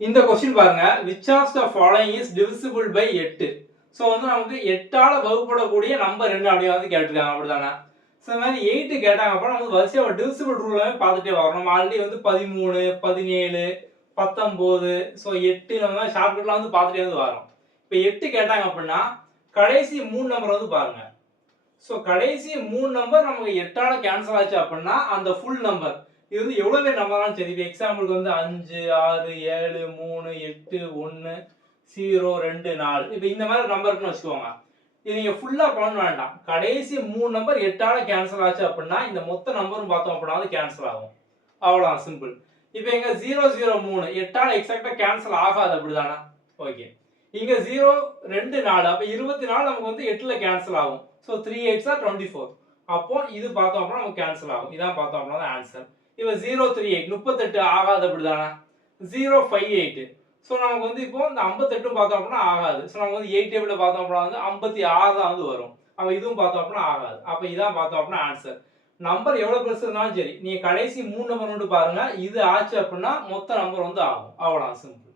இந்த கொஸ்டின் பாருங்க, which of the following is divisible by 8? So வந்து நமக்கு 8ஆல வகுப்படக்கூடிய நம்பர் என்ன அப்படின்னு வந்து கேட்டிருக்காங்க, அப்படிதானே? ஸோ இந்த மாதிரி 8 கேட்டாங்க அப்படின்னா நம்ம வரிசையாக ஒரு டிவிசிபிள் ரூலாவே பார்த்துட்டே வரோம். நம்ம ஆல்ரெடி வந்து 13, 17, 19, ஸோ 8 நம்ம ஷார்ட்கட்லாம் வந்து பார்த்துட்டே வந்து வரோம். இப்போ 8 கேட்டாங்க அப்படின்னா கடைசி 3 நம்பர் வந்து பாருங்க. ஸோ கடைசி 3 நம்பர் நமக்கு 8ஆல கேன்சல் ஆச்சு அப்படின்னா அந்த ஃபுல் நம்பர் இது வந்து எவ்வளவு பேர் நம்பர்லாம் சரி. இப்போ எக்ஸாம்பிளுக்கு வந்து 5, 6, 7, 3, 8, 1, 0, 2, 4 இப்போ இந்த மாதிரி நம்பர் இருக்குன்னு வச்சுக்கோங்க. இது நீங்க ஃபுல்லா பண்ண வேண்டாம். கடைசி 3 நம்பர் 8ஆல கேன்சல் ஆச்சு அப்படின்னா இந்த மொத்த நம்பரும் பார்த்தோம் அப்படின்னா அது கேன்சல் ஆகும். அவ்வளவுதான், சிம்பிள். இப்போ இங்க 003 8ஆல எக்ஸாக்ட்டா கேன்சல் ஆகாது, அப்படிதானே? ஓகே. இங்க 0, 2, 4 அப்ப 24 நமக்கு வந்து 8ல கேன்சல் ஆகும். So 3 8s are 24. அப்போ இது பார்த்தோம் அப்படின்னா நமக்கு கேன்சல் ஆகும். இதான் பார்த்தோம் அப்படின்னா ஆன்சர். இப்போ 038 38 ஆகாது, அப்படிதானே? 058 ஸோ நமக்கு வந்து இப்போ இந்த 58 பார்த்தோம் அப்படின்னா ஆகாது. ஸோ நமக்கு வந்து 8 டேபிள்ல பார்த்தோம் அப்படின்னா வந்து 56 தான் வந்து வரும். அப்ப இதுவும் பார்த்தோம் அப்படின்னா ஆகாது. அப்ப இதான் பார்த்தோம் அப்படின்னா ஆன்சர். நம்பர் எவ்வளவு பெருசு இருந்தாலும் சரி, நீங்க கடைசி 3 நம்பர் மட்டும் பாருங்க. இது ஆச்சு அப்படின்னா மொத்த நம்பர் வந்து ஆகும். அவ்வளவுதான், சிம்பிள்.